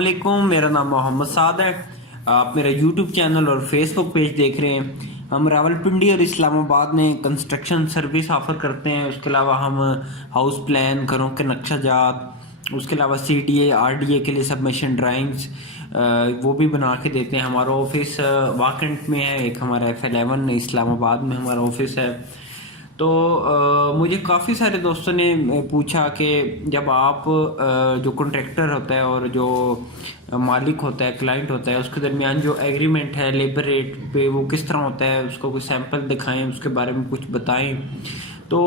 वालेकुम, मेरा नाम मोहम्मद साद है। आप मेरा यूट्यूब चैनल और फेसबुक पेज देख रहे हैं। हम रावलपिंडी और इस्लामाबाद में कंस्ट्रक्शन सर्विस ऑफर करते हैं। उसके अलावा हम हाउस प्लान, घरों के नक्शा जात, उसके अलावा CDA RDA के लिए सबमिशन ड्राइंग्स वो भी बना के देते हैं। हमारा ऑफिस वाकंट में है, एक हमारा F11 इस्लामाबाद में हमारा ऑफिस है। तो मुझे काफ़ी सारे दोस्तों ने पूछा कि जब आप जो कॉन्ट्रैक्टर होता है और जो मालिक होता है, क्लाइंट होता है, उसके दरमियान जो एग्रीमेंट है लेबर रेट पे, वो किस तरह होता है, उसको कोई सैंपल दिखाएं, उसके बारे में कुछ बताएं। तो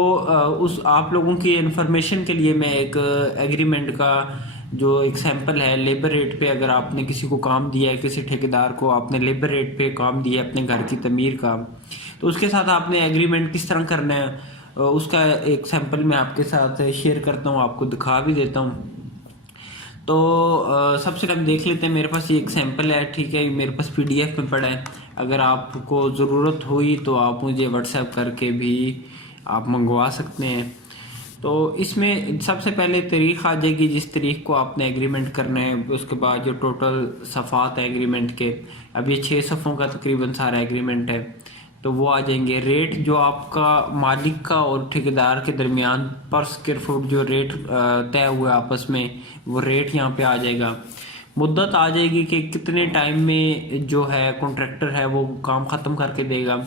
उस आप लोगों की इन्फॉर्मेशन के लिए मैं एक एग्रीमेंट का जो एक सैंपल है लेबर रेट पे, अगर आपने किसी को काम दिया है, किसी ठेकेदार को आपने लेबर रेट पे काम दिया है अपने घर की तमीर का, तो उसके साथ आपने एग्रीमेंट किस तरह करना है उसका एक सैंपल मैं आपके साथ शेयर करता हूँ, आपको दिखा भी देता हूँ। तो सबसे पहले देख लेते हैं। मेरे पास ये एक सैंपल है, ठीक है, मेरे पास PDF में पड़ा है। अगर आपको ज़रूरत हुई तो आप मुझे व्हाट्सएप करके भी आप मंगवा सकते हैं। तो इसमें सबसे पहले तारीख आ जाएगी जिस तारीख को आपने एग्रीमेंट करना है। उसके बाद जो टोटल सफ़ात है एग्रीमेंट के, अब ये 6 सफ़ों का तकरीबन सारा एग्रीमेंट है, तो वो आ जाएंगे। रेट जो आपका मालिक का और ठेकेदार के दरमियान पर स्क्वायर फुट जो रेट तय हुआ आपस में, वो रेट यहाँ पे आ जाएगा। मुद्दत आ जाएगी कि कितने टाइम में जो है कॉन्ट्रैक्टर है वो काम ख़त्म करके देगा।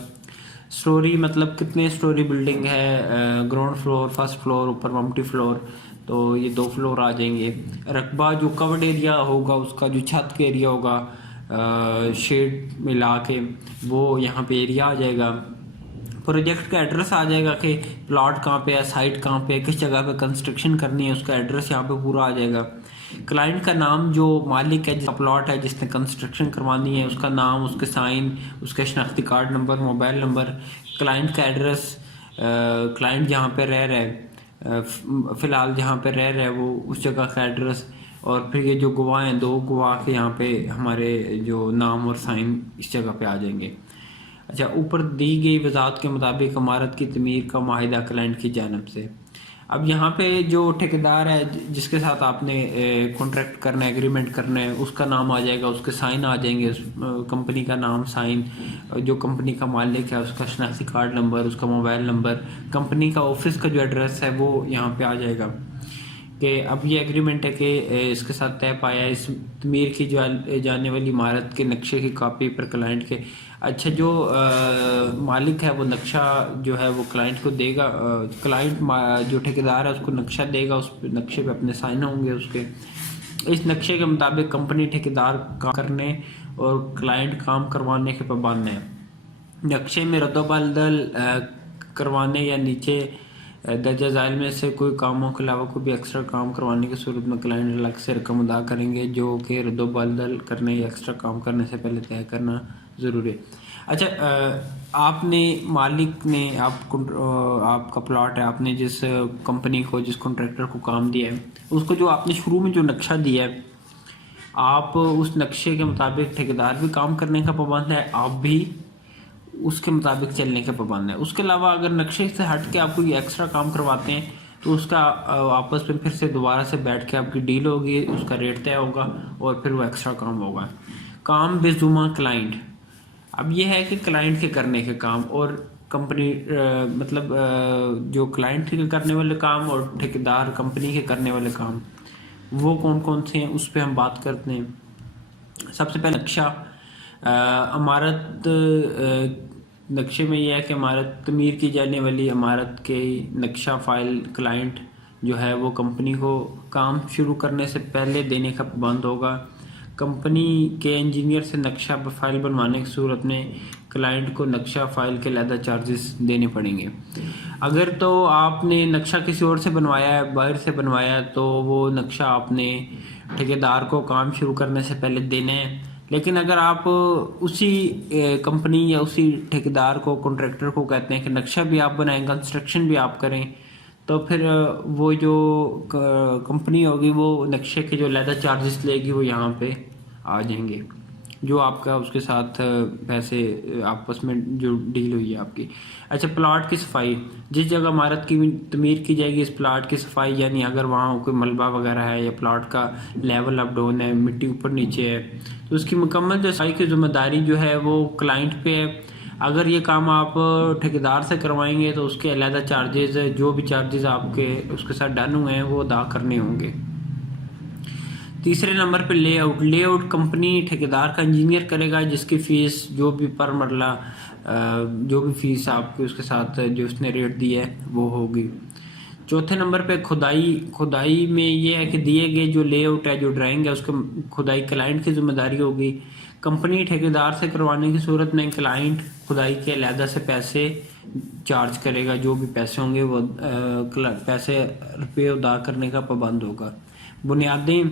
स्टोरी मतलब कितने स्टोरी बिल्डिंग है, ग्राउंड फ्लोर, फर्स्ट फ्लोर, ऊपर मल्टी फ्लोर, तो ये 2 फ्लोर आ जाएंगे। रकबा जो कवर्ड एरिया होगा, उसका जो छत के एरिया होगा शेड मिला के, वो यहाँ पे एरिया आ जाएगा। प्रोजेक्ट का एड्रेस आ जाएगा कि प्लॉट कहाँ पे है, साइट कहाँ पे है, किस जगह पे कंस्ट्रक्शन करनी है, उसका एड्रेस यहाँ पे पूरा आ जाएगा। क्लाइंट का नाम, जो मालिक है जिसका प्लॉट है, जिसने कंस्ट्रक्शन करवानी है, उसका नाम, उसके साइन, उसका शनाख्ती card number, mobile number, client का एड्रेस, क्लाइंट जहाँ पे रह रहा है, फ़िलहाल जहाँ पे रह रहा है वो उस जगह का एड्रेस, और फिर ये जो गवाह हैं 2 गवाह के यहाँ पे हमारे जो नाम और साइन इस जगह पे आ जाएंगे। अच्छा, ऊपर दी गई वजाहत के मुताबिक इमारत की तमीर का माहिदा क्लाइंट की जानब से। अब यहाँ पे जो ठेकेदार है जिसके साथ आपने कॉन्ट्रैक्ट करना है, एग्रीमेंट करना है, उसका नाम आ जाएगा, उसके साइन आ जाएंगे, उस कंपनी का नाम, साइन, जो कंपनी का मालिक है उसका शनाख्ती कार्ड नंबर, उसका मोबाइल नंबर, कंपनी का ऑफिस का जो एड्रेस है वो यहाँ पे आ जाएगा। कि अब ये एग्रीमेंट है कि इसके साथ तय पाया इस तमीर की जाने वाली इमारत के नक्शे की कॉपी पर क्लाइंट के। अच्छा, जो मालिक है वो नक्शा जो है वो क्लाइंट को देगा। क्लाइंट जो ठेकेदार है उसको नक्शा देगा, उस नक्शे पे अपने साइन होंगे उसके। इस नक्शे के मुताबिक कंपनी ठेकेदार काम करने और क्लाइंट काम करवाने के पाबंद है। नक्शे में रद्दोबदल करवाने या नीचे दर्जा झैल में से कोई कामों के अलावा कोई भी एक्स्ट्रा काम करवाने की सूरत में क्लाइंट अलग से रकम अदा करेंगे, जो कि रद्दोबदल करने या एक्स्ट्रा काम करने से पहले तय करना ज़रूरी है। अच्छा, आपने मालिक ने आपका प्लॉट है, आपने जिस कंपनी को, जिस कॉन्ट्रैक्टर को काम दिया है, उसको जो आपने शुरू में जो नक्शा दिया है, आप उस नक्शे के मुताबिक ठेकेदार भी काम करने का पाबंद है, आप भी उसके मुताबिक चलने के पाबंद है। उसके अलावा अगर नक्शे से हट के आप कोई एक्स्ट्रा काम करवाते हैं तो उसका आपस में फिर से दोबारा से बैठ के आपकी डील होगी, उसका रेट तय होगा और फिर वो एक्स्ट्रा काम होगा। काम बेजुमा क्लाइंट, अब ये है कि क्लाइंट के करने के काम और कंपनी मतलब जो क्लाइंट के करने वाले काम और ठेकेदार कंपनी के करने वाले काम, वो कौन कौन से हैं उस पर हम बात करते हैं। सबसे पहले नक्शा, इमारत, नक्शे में यह है कि इमारत तमीर की जाने वाली इमारत के नक्शा फाइल क्लाइंट जो है वो कंपनी को काम शुरू करने से पहले देने का पाबंद होगा। कंपनी के इंजीनियर से नक्शा फाइल बनवाने की सूरत में क्लाइंट को नक्शा फाइल के अलग चार्जेस देने पड़ेंगे। अगर तो आपने नक्शा किसी और से बनवाया है, बाहर से बनवाया है, तो वो नक्शा आपने ठेकेदार को काम शुरू करने से पहले देने हैं। लेकिन अगर आप उसी कंपनी या उसी ठेकेदार को, कॉन्ट्रैक्टर को कहते हैं कि नक्शा भी आप बनाएं, कंस्ट्रक्शन भी आप करें, तो फिर वो जो कंपनी होगी वो नक्शे के जो अलग चार्जेस लेगी वो यहाँ पे आ जाएंगे। जो आपका उसके साथ पैसे आपस में जो डील हुई है आपकी। अच्छा, प्लाट की सफाई, जिस जगह इमारत की तमीर की जाएगी इस प्लाट की सफाई, यानी अगर वहाँ कोई मलबा वगैरह है या प्लाट का लेवल अप डाउन है, मिट्टी ऊपर नीचे है, तो उसकी मुकम्मल जो सफाई की जिम्मेदारी जो है वो क्लाइंट पे है। अगर ये काम आप ठेकेदार से करवाएंगे तो उसके अलहदा चार्जेस, जो भी चार्जेस आपके उसके साथ डन हुए हैं वो अदा करने होंगे। तीसरे नंबर पे लेआउट कंपनी ठेकेदार का इंजीनियर करेगा, जिसकी फीस जो भी पर मरला जो भी फीस आपकी उसके साथ जो उसने रेट दी है वो होगी। चौथे नंबर पे खुदाई में ये है कि दिए गए जो लेआउट है, जो ड्राइंग है, उसको खुदाई क्लाइंट की जिम्मेदारी होगी। कंपनी ठेकेदार से करवाने की सूरत में क्लाइंट खुदाई के अलहदा से पैसे चार्ज करेगा, जो भी पैसे होंगे वो पैसे रुपये अदा करने का पाबंद होगा। बुनियादें,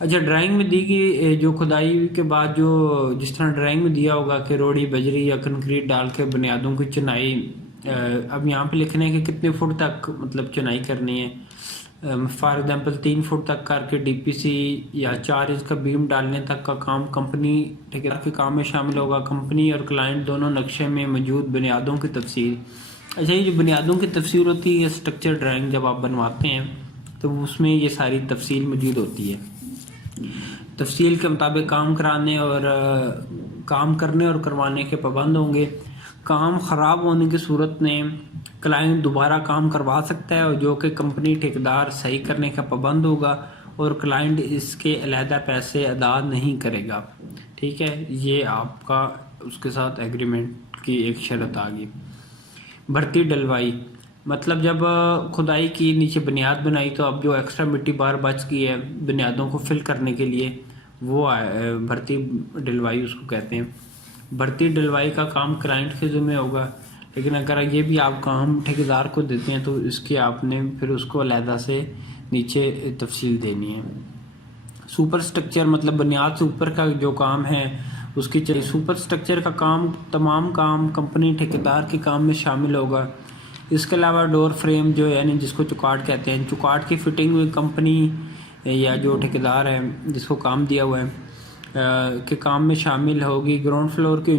अच्छा, ड्राइंग में दी गई जो खुदाई के बाद जो जिस तरह ड्राइंग में दिया होगा कि रोड़ी बजरी या कंक्रीट डाल के बुनियादों की चुनाई, अब यहाँ पे लिखने के कितने फुट तक मतलब चुनाई करनी है। फॉर एग्जांपल 3 फुट तक करके डीपीसी या 4 इंच का बीम डालने तक का काम कंपनी ठेकेदार के काम में शामिल होगा। कंपनी और क्लाइंट दोनों नक्शे में मौजूद बुनियादों की तफसील, अच्छा, ये जो बुनियादों की तफसील होती है, स्ट्रक्चर ड्राइंग जब आप बनवाते हैं तो उसमें ये सारी तफसील मौजूद होती है। तफसील के मुताबिक काम कराने और काम करने और करवाने के पाबंद होंगे। काम ख़राब होने की सूरत में क्लाइंट दोबारा काम करवा सकता है और जो कि कंपनी ठेकेदार सही करने का पाबंद होगा और क्लाइंट इसके अलहदा पैसे अदा नहीं करेगा। ठीक है, ये आपका उसके साथ एग्रीमेंट की एक शर्त आ गई। भर्ती डलवाई, मतलब जब खुदाई की नीचे बुनियाद बनाई तो अब जो एक्स्ट्रा मिट्टी बाहर बच गई है बुनियादों को फिल करने के लिए, वो भर्ती डलवाई उसको कहते हैं। भर्ती डलवाई का काम क्लाइंट के ज़िम्मे होगा, लेकिन अगर ये भी आप काम ठेकेदार को देते हैं तो इसकी आपने फिर उसको अलहदा से नीचे तफसील देनी है। सुपर स्ट्रक्चर, मतलब बुनियाद से ऊपर का जो काम है उसकी चाहिए। सुपर स्ट्रक्चर का काम तमाम काम कंपनी ठेकेदार के काम में शामिल होगा। इसके अलावा डोर फ्रेम जो है, यानी जिसको चुकाट कहते हैं, चुकाट की फिटिंग हुई कंपनी या जो ठेकेदार है जिसको काम दिया हुआ है के काम में शामिल होगी। ग्राउंड फ्लोर की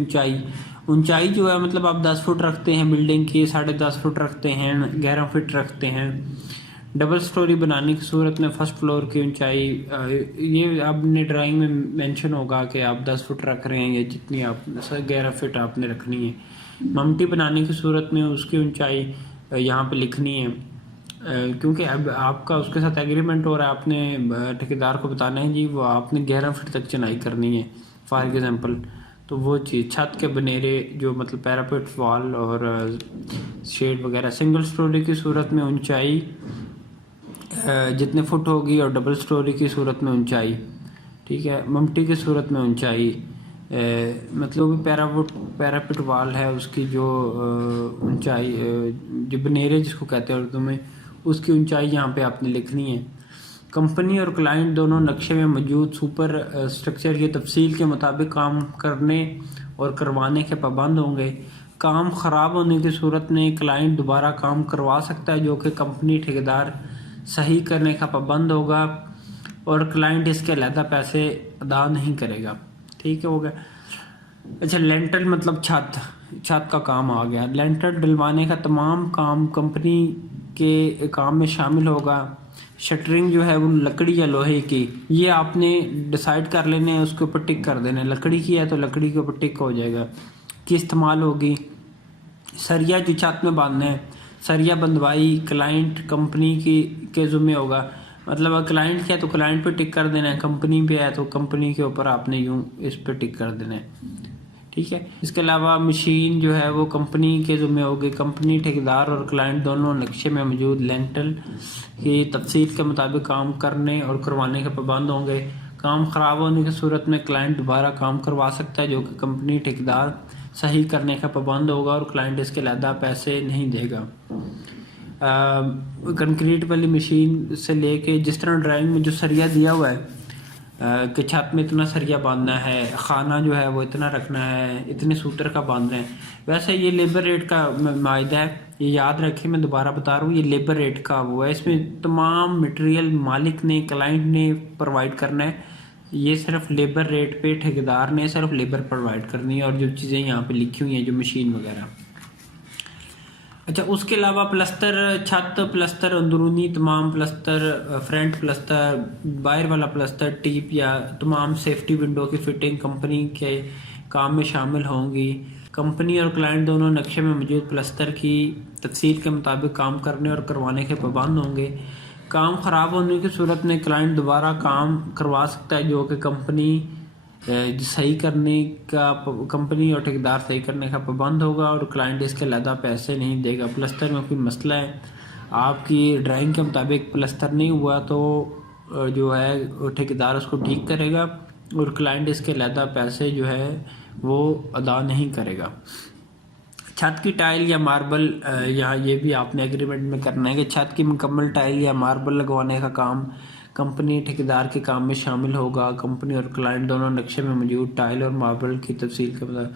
ऊंचाई जो है, मतलब आप 10 फुट रखते हैं बिल्डिंग की, 10.5 फुट रखते हैं, 11 फीट रखते हैं। डबल स्टोरी बनाने की सूरत में फर्स्ट फ्लोर की ऊंचाई, ये आपने ड्राइंग में मेंशन होगा कि आप 10 फुट रख रहे हैं या जितनी आप 11 फीट आपने रखनी है। ममटी बनाने की सूरत में उसकी ऊंचाई यहाँ पे लिखनी है, क्योंकि अब आपका उसके साथ एग्रीमेंट हो रहा है, आपने ठेकेदार को बताना है जी वो आपने 11 फीट तक चुनाई करनी है फॉर एग्जांपल। तो वो चीज़, छत के बनेरे जो मतलब पैरापेट वॉल और शेड वगैरह। सिंगल स्टोरी की सूरत में ऊंचाई जितने फुट होगी और डबल स्टोरी की सूरत में ऊंचाई, ठीक है। ममटी की सूरत में ऊंचाई मतलब पैरापेट वाल है उसकी जो ऊंचाई जो बनेरे जिसको कहते हैं उर्दू में, उसकी ऊंचाई यहाँ पे आपने लिखनी है। कंपनी और क्लाइंट दोनों नक्शे में मौजूद सुपर स्ट्रक्चर की तफसील के मुताबिक काम करने और करवाने के पाबंद होंगे। काम ख़राब होने की सूरत में क्लाइंट दोबारा काम करवा सकता है, जो कि कंपनी ठेकेदार सही करने का पाबंद होगा और क्लाइंट इसके अलहदा पैसे अदा नहीं करेगा। ठीक है, हो गया। अच्छा, लेंटर मतलब छत का काम आ गया। लेंटर डलवाने का तमाम काम कंपनी के काम में शामिल होगा। शटरिंग जो है वो लकड़ी या लोहे की, ये आपने डिसाइड कर लेने हैं, उसके ऊपर टिक कर देने। लकड़ी की है तो लकड़ी के ऊपर टिक हो जाएगा कि इस्तेमाल होगी। सरिया जो छत में बांधना है, सरिया बंधवाई क्लाइंट कंपनी की के ज़िम्मे होगा। मतलब अगर क्लाइंट क्या है तो क्लाइंट पे टिक कर देना है, कंपनी पे है तो कंपनी के ऊपर आपने यूं इस पे टिक कर देना है। ठीक है, इसके अलावा मशीन जो है वो कंपनी के ज़िम्मे होगी। कंपनी ठेकेदार और क्लाइंट दोनों नक्शे में मौजूद लेंटल की तफसील के मुताबिक काम करने और करवाने के पाबंद होंगे। काम ख़राब होने की सूरत में क्लाइंट दोबारा काम करवा सकता है, जो कि कंपनी ठेकेदार सही करने का पाबंद होगा और क्लाइंट इसके अलहदा पैसे नहीं देगा। कंक्रीट वाली मशीन से लेके जिस तरह ड्राइंग में जो सरिया दिया हुआ है कि छत में इतना सरिया बांधना है, खाना जो है वो इतना रखना है, इतने सूत्र का बांधना है, वैसे ये लेबर रेट का मायदा है। ये याद रखें, मैं दोबारा बता रहा हूँ, ये लेबर रेट का वो है। इसमें तमाम मटेरियल मालिक ने क्लाइंट ने प्रोवाइड करना है, ये सिर्फ लेबर रेट पे ठेकेदार ने सिर्फ लेबर प्रोवाइड करनी है और जो चीज़ें यहाँ पे लिखी हुई हैं जो मशीन वगैरह। अच्छा, उसके अलावा प्लस्तर, छत प्लस्तर, अंदरूनी तमाम प्लस्तर, फ्रंट प्लस्तर, बाहर वाला प्लस्तर, टीप या तमाम सेफ्टी विंडो की फिटिंग कंपनी के काम में शामिल होंगी। कंपनी और क्लाइंट दोनों नक्शे में मौजूद प्लस्तर की तफसील के मुताबिक काम करने और करवाने के पाबंद होंगे। काम ख़राब होने की सूरत में क्लाइंट दोबारा काम करवा सकता है, जो कि सही करने का कंपनी और ठेकेदार सही करने का पाबंद होगा और क्लाइंट इसके अलहदा पैसे नहीं देगा। प्लस्तर में कोई मसला है, आपकी ड्राइंग के मुताबिक प्लस्तर नहीं हुआ तो जो है ठेकेदार उसको ठीक करेगा और क्लाइंट इसके अलहदा पैसे जो है वो अदा नहीं करेगा। छत की टाइल या मार्बल, यहाँ ये भी आपने एग्रीमेंट में करना है कि छत की मुकम्मल टाइल या मार्बल लगवाने का काम कंपनी ठेकेदार के काम में शामिल होगा। कंपनी और क्लाइंट दोनों नक्शे में मौजूद टाइल और मार्बल की तफसील के मतलब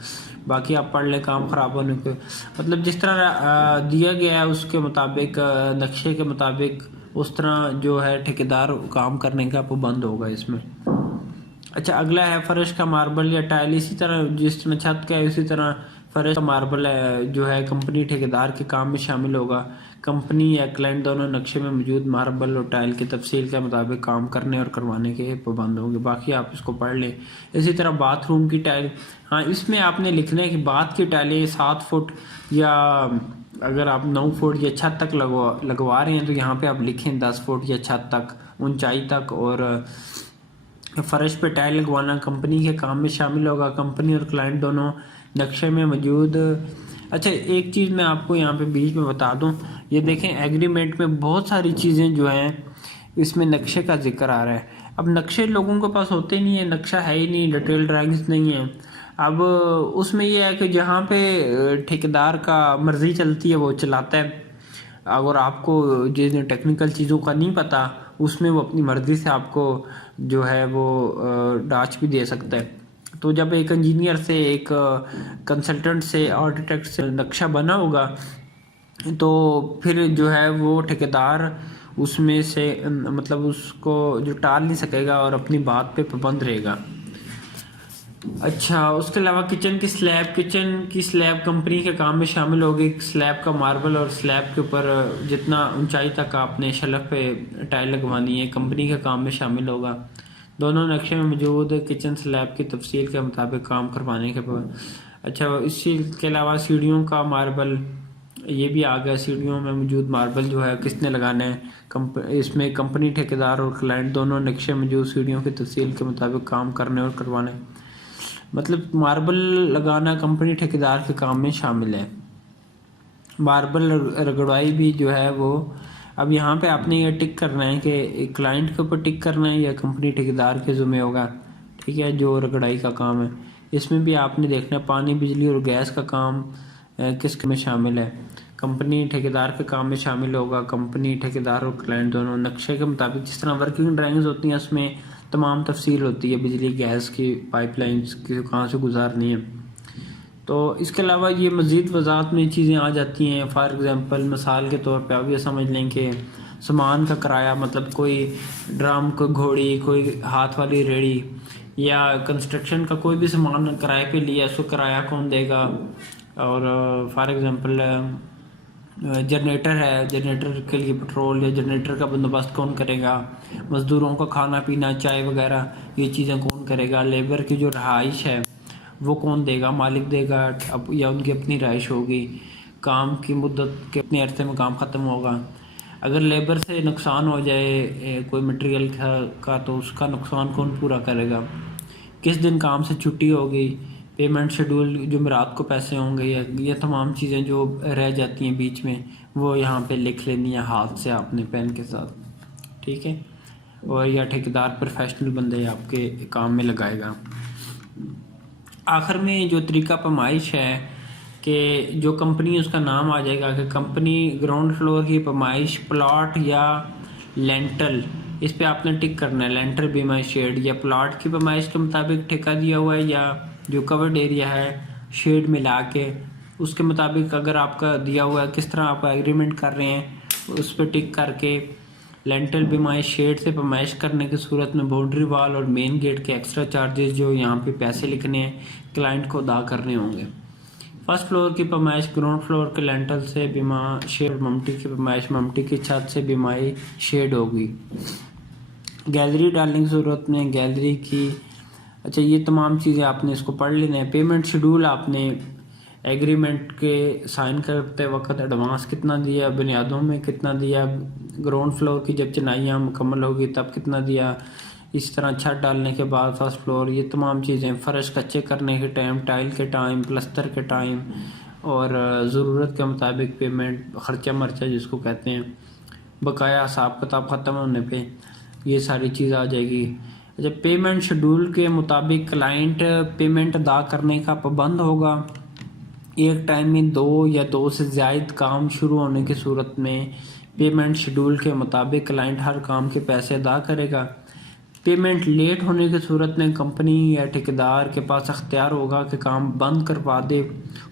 बाकी आप पढ़ लें। काम ख़राब होने के मतलब जिस तरह दिया गया है उसके मुताबिक, नक्शे के मुताबिक उस तरह जो है ठेकेदार काम करने का पाबंद होगा इसमें। अच्छा, अगला है फर्श का मार्बल या टाइल। इसी तरह जिस तरह छत का है उसी तरह फर्श का मार्बल है जो है कंपनी ठेकेदार के काम में शामिल होगा। कंपनी या क्लाइंट दोनों नक्शे में मौजूद मार्बल और टाइल की तफसील के मुताबिक काम करने और करवाने के पाबंद होंगे। बाकी आप इसको पढ़ लें। इसी तरह बाथरूम की टाइल, हाँ इसमें आपने लिखना है कि बाथ की टाइलें 7 फुट या अगर आप 9 फुट या छत तक लगवा रहे हैं तो यहाँ पे आप लिखें 10 फुट या छत तक ऊंचाई तक। और फर्श पे टाइल लगवाना कंपनी के काम में शामिल होगा। कंपनी और क्लाइंट दोनों नक्शे में मौजूद। अच्छा, एक चीज़ मैं आपको यहाँ पे बीच में बता दूँ, ये देखें एग्रीमेंट में बहुत सारी चीज़ें जो हैं इसमें नक्शे का जिक्र आ रहा है। अब नक्शे लोगों के पास होते नहीं है, नक्शा है ही नहीं, डिटेल ड्राइंग्स नहीं है। अब उसमें यह है कि जहाँ पे ठेकेदार का मर्जी चलती है वो चलाता है। अगर आपको जिन टेक्निकल चीज़ों का नहीं पता उसमें वो अपनी मर्जी से आपको जो है वो डाच भी दे सकता है। तो जब एक इंजीनियर से, एक कंसल्टेंट से, आर्किटेक्ट से नक्शा बना होगा तो फिर जो है वो ठेकेदार उसमें से मतलब उसको जो टाल नहीं सकेगा और अपनी बात पे पाबंद रहेगा। अच्छा, उसके अलावा किचन की स्लैब कंपनी के काम में शामिल होगी। स्लैब का मार्बल और स्लैब के ऊपर जितना ऊंचाई तक आपने शेल्फ पे टाइल लगवानी है कंपनी के काम में शामिल होगा। दोनों नक्शे में मौजूद किचन स्लैब की तफसील के मुताबिक काम करवाने के बाद। अच्छा, इसी के अलावा सीढ़ियों का मार्बल ये भी आ गया। सीढ़ियों में मौजूद मार्बल जो है किसने लगाना है, इसमें कंपनी ठेकेदार और क्लाइंट दोनों नक्शे में मौजूद सीढ़ियों की तफसील के मुताबिक काम करने और करवाने। मतलब मार्बल लगाना कंपनी ठेकेदार के काम में शामिल है। मार्बल रगड़वाई भी जो है वो, अब यहाँ पे आपने ये टिक करना है कि क्लाइंट के ऊपर टिक करना है या कंपनी ठेकेदार के ज़िम्मे होगा। ठीक है, जो रगड़ाई का काम है इसमें भी आपने देखना है पानी, बिजली और गैस का काम किस में शामिल है। कंपनी ठेकेदार के काम में शामिल होगा। कंपनी ठेकेदार और क्लाइंट दोनों नक्शे के मुताबिक जिस तरह वर्किंग ड्राइंग्स होती हैं उसमें तमाम तफसील होती है, बिजली गैस की पाइपलाइंस की कहाँ से गुजारनी है। तो इसके अलावा ये मज़ीद वजाहत में चीज़ें आ जाती हैं। फॉर एग्ज़ाम्पल मिसाल के तौर पे आप ये समझ लें कि सामान का किराया, मतलब कोई ड्रम, कोई घोड़ी, कोई हाथ वाली रेड़ी या कंस्ट्रक्शन का कोई भी सामान किराए पे लिया, उसको किराया कौन देगा। और फॉर एग्ज़ाम्पल जनरेटर है, जनरेटर के लिए पेट्रोल या जनरेटर का बंदोबस्त कौन करेगा। मज़दूरों का खाना पीना, चाय वगैरह ये चीज़ें कौन करेगा। लेबर की जो रहाइश है वो कौन देगा, मालिक देगा अब या उनकी अपनी रहाइश होगी। काम की मुद्दत के अपने अरसे में काम ख़त्म होगा। अगर लेबर से नुकसान हो जाए कोई मटेरियल का तो उसका नुकसान कौन पूरा करेगा। किस दिन काम से छुट्टी होगी, पेमेंट शेड्यूल, जुमेरात को पैसे होंगे, या ये तमाम चीज़ें जो रह जाती हैं बीच में वो यहाँ पे लिख लेनी है हाथ से आपने पेन के साथ। ठीक है, और या ठेकेदार प्रोफेशनल बंदे आपके काम में लगाएगा। आखिर में जो तरीका पैमाइश है कि जो कंपनी उसका नाम आ जाएगा कि कंपनी ग्राउंड फ्लोर की पैमाइश प्लॉट या लेंटल, इस पे आपने टिक करना है। लेंटर बीमा शेड या प्लॉट की पैमाइश के मुताबिक ठेका दिया हुआ है या जो कवर्ड एरिया है शेड मिला के उसके मुताबिक अगर आपका दिया हुआ है, किस तरह आप एग्रीमेंट कर रहे हैं उस पर टिक करके लेंटल बिमाई शेड से पैमाइश करने की सूरत में बाउंड्री वाल और मेन गेट के एक्स्ट्रा चार्जेस जो यहाँ पे पैसे लिखने हैं क्लाइंट को अदा करने होंगे। फर्स्ट फ्लोर की पैमाइश ग्राउंड फ्लोर के लेंटल से बिमा शेड, ममटी की पैमाइश ममटी की छत से बिमाई शेड होगी। गैलरी डालने की सूरत में गैलरी की, अच्छा ये तमाम चीज़ें आपने इसको पढ़ लेना है। पेमेंट शेड्यूल आपने एग्रीमेंट के साइन करते वक्त एडवांस कितना दिया, बुनियादों में कितना दिया, ग्राउंड फ्लोर की जब चिनाइयाँ मुकम्मल होगी तब कितना दिया, इस तरह छत डालने के बाद फर्स्ट फ्लोर, ये तमाम चीज़ें, फ़र्श कच्चे करने के टाइम, टाइल के टाइम, प्लस्तर के टाइम और ज़रूरत के मुताबिक पेमेंट, ख़र्चा मर्चा जिसको कहते हैं, बकाया हिसाब किताब ख़त्म होने पे ये सारी चीज़ आ जाएगी। जब पेमेंट शेड्यूल के मुताबिक क्लाइंट पेमेंट अदा करने का पाबंद होगा। एक टाइम में 2 या 2 से ज़ायद काम शुरू होने की सूरत में पेमेंट शेड्यूल के मुताबिक क्लाइंट हर काम के पैसे अदा करेगा। पेमेंट लेट होने की सूरत में कंपनी या ठेकेदार के पास अख्तियार होगा कि काम बंद करवा दे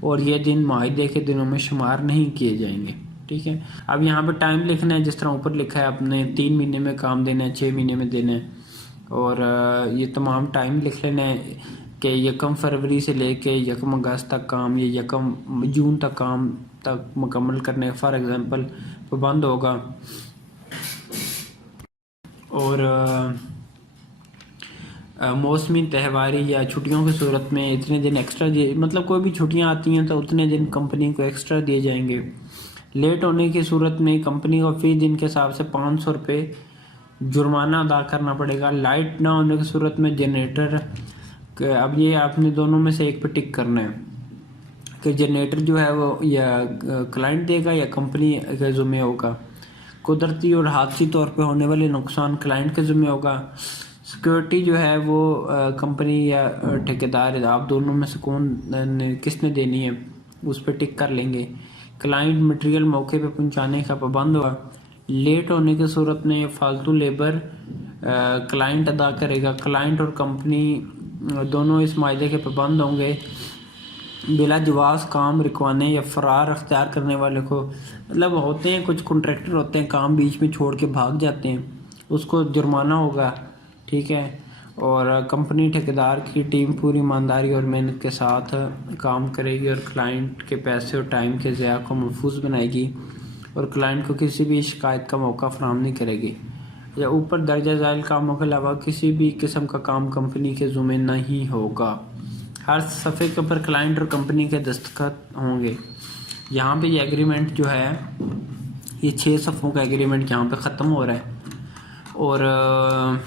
और ये दिन माहिदे के दिनों में शुमार नहीं किए जाएंगे। ठीक है, अब यहाँ पे टाइम लिखना है जिस तरह ऊपर लिखा है, आपने 3 महीने में काम देना है, 6 महीने में देना है और ये तमाम टाइम लिख लेना है कि 1 फरवरी से लेके 1 अगस्त तक काम या 1 जून तक काम तक मुकम्मल करने फॉर एग्ज़ाम्पल पाबंद होगा। और मौसमी त्यौहारी या छुट्टियों की सूरत में इतने दिन एक्स्ट्रा दिए, मतलब कोई भी छुट्टियां आती हैं तो उतने दिन कंपनी को एक्स्ट्रा दिए जाएंगे। लेट होने की सूरत में कंपनी को फी दिन के हिसाब से 500 रुपये जुर्माना अदा करना पड़ेगा। लाइट ना होने की सूरत में जनरेटर, अब ये आपने दोनों में से एक पे टिक करना है कि जनरेटर जो है वो या क्लाइंट देगा या कंपनी के ज़िम्मे होगा। कुदरती और हादसी तौर पे होने वाले नुकसान क्लाइंट के ज़िम्मे होगा। सिक्योरिटी जो है वो कंपनी या ठेकेदार, आप दोनों में से किसने देनी है उस पर टिक कर लेंगे। क्लाइंट मटेरियल मौके पे पहुंचाने का पाबंद होगा। लेट होने की सूरत में फालतू लेबर क्लाइंट अदा करेगा। क्लाइंट और कंपनी दोनों इस मायदे के पाबंद होंगे। बिला जवाज़ काम रुकवाने या फरार अख्तियार करने वाले को, मतलब होते हैं कुछ कॉन्ट्रैक्टर होते हैं काम बीच में छोड़ के भाग जाते हैं, उसको जुर्माना होगा। ठीक है, और कंपनी ठेकेदार की टीम पूरी ईमानदारी और मेहनत के साथ काम करेगी और क्लाइंट के पैसे और टाइम के ज़िया को महफूज बनाएगी और क्लाइंट को किसी भी शिकायत का मौका फराहम नहीं करेगी। या ऊपर दर्जा ज़ाइल कामों के अलावा किसी भी किस्म का काम कंपनी के ज़िम्मे नहीं होगा। हर सफ़े के ऊपर क्लाइंट और कंपनी के दस्तखत होंगे। यहाँ पे ये एग्रीमेंट जो है ये 6 सफ़ों का एग्रीमेंट यहाँ पे ख़त्म हो रहा है और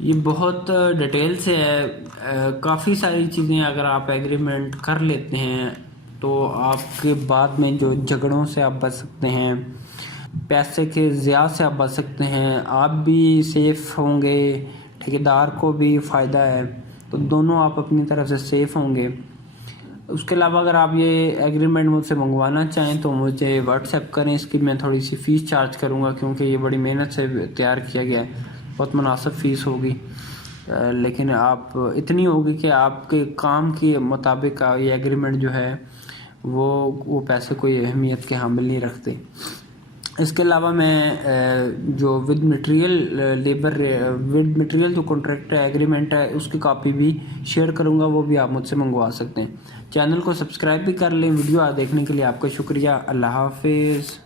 ये बहुत डिटेल से है। काफ़ी सारी चीज़ें अगर आप एग्रीमेंट कर लेते हैं तो आपके बाद में जो झगड़ों से आप बच सकते हैं, पैसे के ज़िया से आप बच सकते हैं, आप भी सेफ़ होंगे, ठेकेदार को भी फ़ायदा है, तो दोनों आप अपनी तरफ से सेफ़ होंगे। उसके अलावा अगर आप ये एग्रीमेंट मुझसे मंगवाना चाहें तो मुझे व्हाट्सएप करें, इसकी मैं थोड़ी सी फ़ीस चार्ज करूँगा क्योंकि ये बड़ी मेहनत से तैयार किया गया है, बहुत मुनासिब फ़ीस होगी, लेकिन आप इतनी होगी कि आपके काम के मुताबिक ये एग्रीमेंट जो है वो पैसे कोई अहमियत के हामिल नहीं रखते। इसके अलावा मैं जो विद मटेरियल जो कॉन्ट्रैक्ट एग्रीमेंट है उसकी कॉपी भी शेयर करूंगा, वो भी आप मुझसे मंगवा सकते हैं। चैनल को सब्सक्राइब भी कर लें। वीडियो देखने के लिए आपका शुक्रिया। अल्लाह हाफिज़।